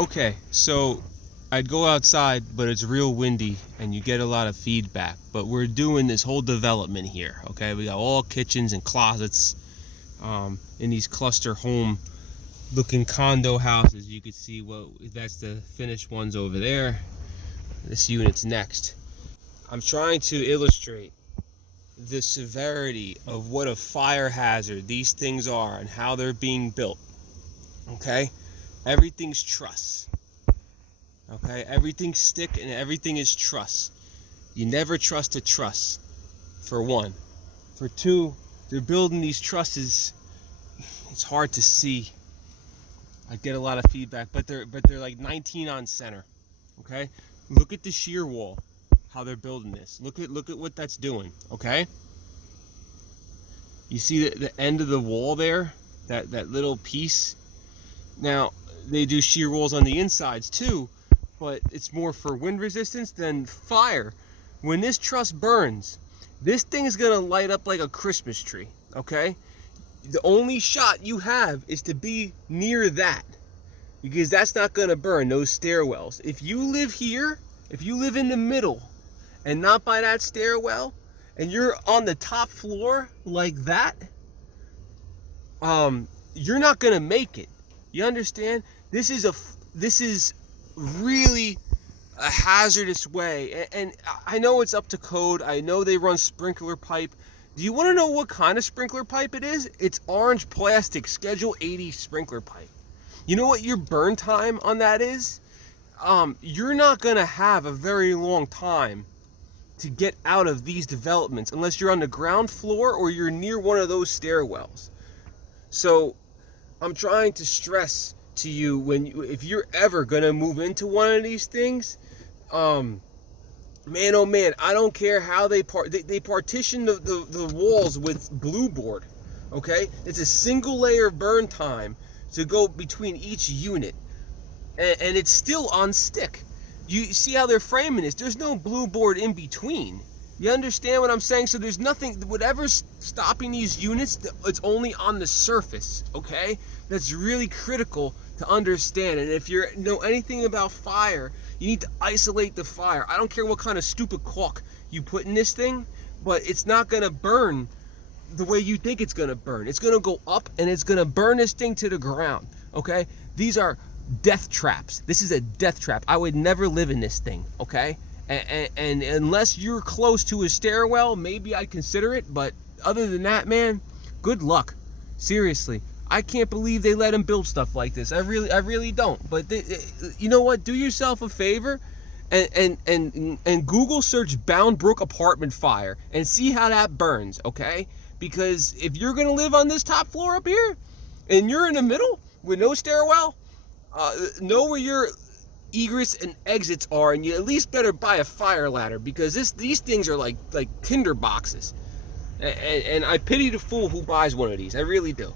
Okay, so I'd go outside, but it's real windy and you get a lot of feedback. But we're doing this whole development here, okay? We got all kitchens and closets in these cluster home looking condo houses. You can see that's the finished ones over there. This unit's next. I'm trying to illustrate the severity of what a fire hazard these things are and how they're being built, okay? Everything's truss. Okay, everything's stick and everything is truss. You never trust a truss, for one. For two, they're building these trusses. It's hard to see. I get a lot of feedback, but they're like 19 on center. Okay, look at the shear wall, how they're building this. Look at what that's doing. Okay, you see the end of the wall there, that little piece. Now they do shear walls on the insides too, but it's more for wind resistance than fire. When this truss burns, this thing is gonna light up like a Christmas tree, okay? The only shot you have is to be near that, because that's not gonna burn, those stairwells. If you live here, if you live in the middle and not by that stairwell, and you're on the top floor like that, you're not gonna make it. You understand? This is really a hazardous way, and I know it's up to code. I know they run sprinkler pipe. Do you want to know what kind of sprinkler pipe it is? It's orange plastic, Schedule 80 sprinkler pipe. You know what your burn time on that is? You're not gonna have a very long time to get out of these developments unless you're on the ground floor or you're near one of those stairwells. So I'm trying to stress to you, if you're ever gonna move into one of these things, man, oh man, I don't care how they partition the walls with blue board. Okay, it's a single layer of burn time to go between each unit, and it's still on stick. You see how they're framing this? There's no blue board in between. You understand what I'm saying? So there's nothing, whatever's stopping these units, it's only on the surface, okay? That's really critical to understand. And if you know anything about fire, you need to isolate the fire. I don't care what kind of stupid caulk you put in this thing, but it's not gonna burn the way you think it's gonna burn. It's gonna go up and it's gonna burn this thing to the ground, okay? These are death traps. This is a death trap. I would never live in this thing, okay? And unless you're close to a stairwell, maybe I'd consider it. But other than that, man, good luck. Seriously, I can't believe they let them build stuff like this. I really don't. But you know what? Do yourself a favor and Google search Bound Brook apartment fire and see how that burns, okay? Because if you're gonna live on this top floor up here and you're in the middle with no stairwell, know where your egress and exits are, and you at least better buy a fire ladder, because these things are like tinder boxes, and I pity the fool who buys one of these. I really do.